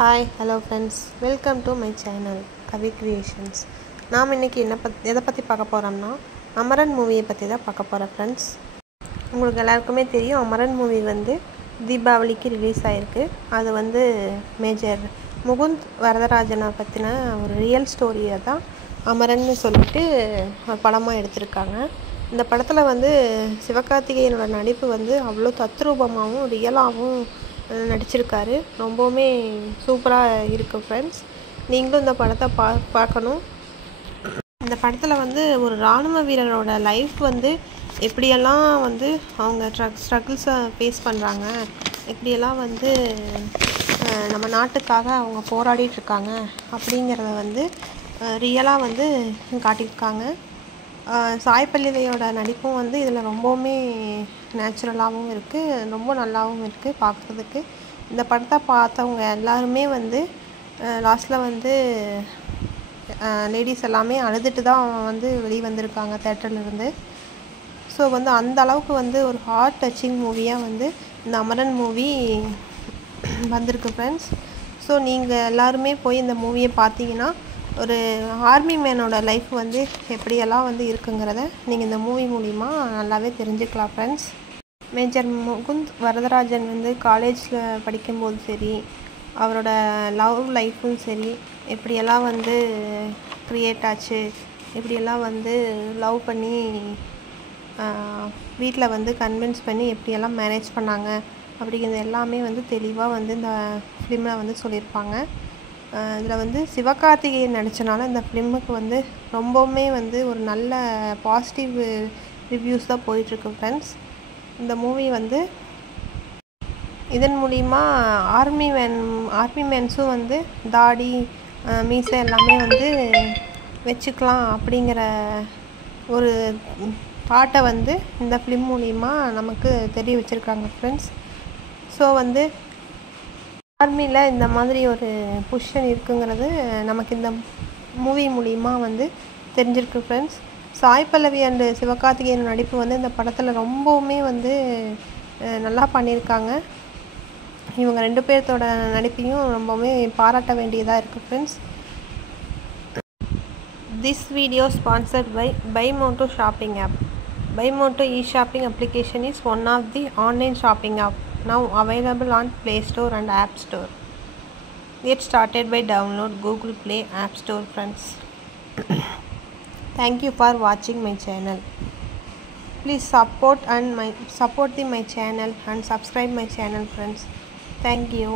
Hi hello friends, welcome to my channel Kavi creations. நாம் இன்றைக்கி எதை பற்றி பார்க்க போகிறோம்னா அமரன் மூவியை பற்றி தான் பார்க்க போகிறேன் ஃப்ரெண்ட்ஸ். உங்களுக்கு எல்லாருக்குமே தெரியும், அமரன் மூவி தீபாவளிக்கு ரிலீஸ் ஆகிருக்கு. அது மேஜர் முகுந்த் வரதராஜனை பற்றின ஒரு ரியல் ஸ்டோரியை தான் அமரன்னு சொல்லிட்டு ஒரு படமாக எடுத்திருக்காங்க. இந்த படத்தில் சிவகார்த்திகேயனோட நடிப்பு அவ்வளோ தத்ரூபமாகவும் ரியலாகவும் நடிச்சிருக்காரு. ரொம்பவுமே சூப்பராக இருக்குது ஃப்ரெண்ட்ஸ். நீங்களும் இந்த படத்தை பார்க்கணும். இந்த படத்தில் ஒரு இராணுவ வீரரோட லைஃப் எப்படியெல்லாம் அவங்க ஸ்ட்ரகிள்ஸை ஃபேஸ் பண்ணுறாங்க, எப்படியெல்லாம் நம்ம நாட்டுக்காக அவங்க போராடிட்டுருக்காங்க அப்படிங்கிறத ரியலாக காட்டியிருக்காங்க. சாய் பல்லவியோட நடிப்பும் இதில் ரொம்பவுமே நேச்சுரலாகவும் இருக்குது, ரொம்ப நல்லாவும் இருக்குது பார்க்குறதுக்கு. இந்த படத்தை பார்த்தவங்க எல்லாருமே லாஸ்ட்டில் லேடிஸ் எல்லாமே அழுதுட்டு தான் வெளியே வந்திருக்காங்க தேட்டர்லேருந்து. ஸோ அந்த அளவுக்கு ஒரு ஹார்ட் டச்சிங் மூவியாக இந்த அமரன் மூவி வந்திருக்கு ஃப்ரெண்ட்ஸ். ஸோ நீங்கள் எல்லாருமே போய் இந்த மூவியை பார்த்தீங்கன்னா ஒரு ஆர்மி மேனோட லைஃப் எப்படியெல்லாம் இருக்குங்கிறத நீங்கள் இந்த மூவி மூலிமா நல்லாவே தெரிஞ்சுக்கலாம் ஃப்ரெண்ட்ஸ். மேஜர் முகுந்த் வரதராஜன் காலேஜில் படிக்கும்போது சரி, அவரோட லவ் லைஃப்பும் சரி, எப்படியெல்லாம் க்ரியேட் ஆச்சு, எப்படியெல்லாம் லவ் பண்ணி வீட்டில் கன்வின்ஸ் பண்ணி எப்படியெல்லாம் மேனேஜ் பண்ணாங்க அப்படிங்கிறது எல்லாமே தெளிவாக இந்த ஃபிலிமில் சொல்லியிருப்பாங்க. இதில் சிவகார்த்திகேயன் நடித்தனால இந்த ஃபிலிமுக்கு ரொம்பவுமே ஒரு நல்ல பாசிட்டிவ் ரிவ்யூஸ் தான் போயிட்டுருக்கு ஃப்ரெண்ட்ஸ். இந்த மூவி இதன் மூலிமா ஆர்மி மேன்ஸும் தாடி மீசை எல்லாமே வச்சுக்கலாம் அப்படிங்கிற ஒரு தாட்டை இந்த ஃபிலிம் மூலிமா நமக்கு தெரிய வச்சுருக்காங்க ஃப்ரெண்ட்ஸ். ஸோ ஆர்மியில் இந்த மாதிரி ஒரு பொசிஷன் இருக்குங்கிறது நமக்கு இந்த மூவி மூலிமா தெரிஞ்சிருக்கு ஃப்ரெண்ட்ஸ். சாய் பல்லவி அண்டு சிவகார்த்திகேயன் நடிப்பு இந்த படத்தில் ரொம்பவுமே நல்லா பண்ணியிருக்காங்க. இவங்க ரெண்டு பேர்த்தோட நடிப்பையும் ரொம்பவுமே பாராட்ட வேண்டியதாக இருக்குது friends. This video sponsored by Bymoto shopping app. Bymoto e-shopping application is one of the online shopping app now available on Play Store and App Store. Get started by download Google Play App Store friends. Thank you for watching my channel. Please support my channel and subscribe my channel friends. Thank you.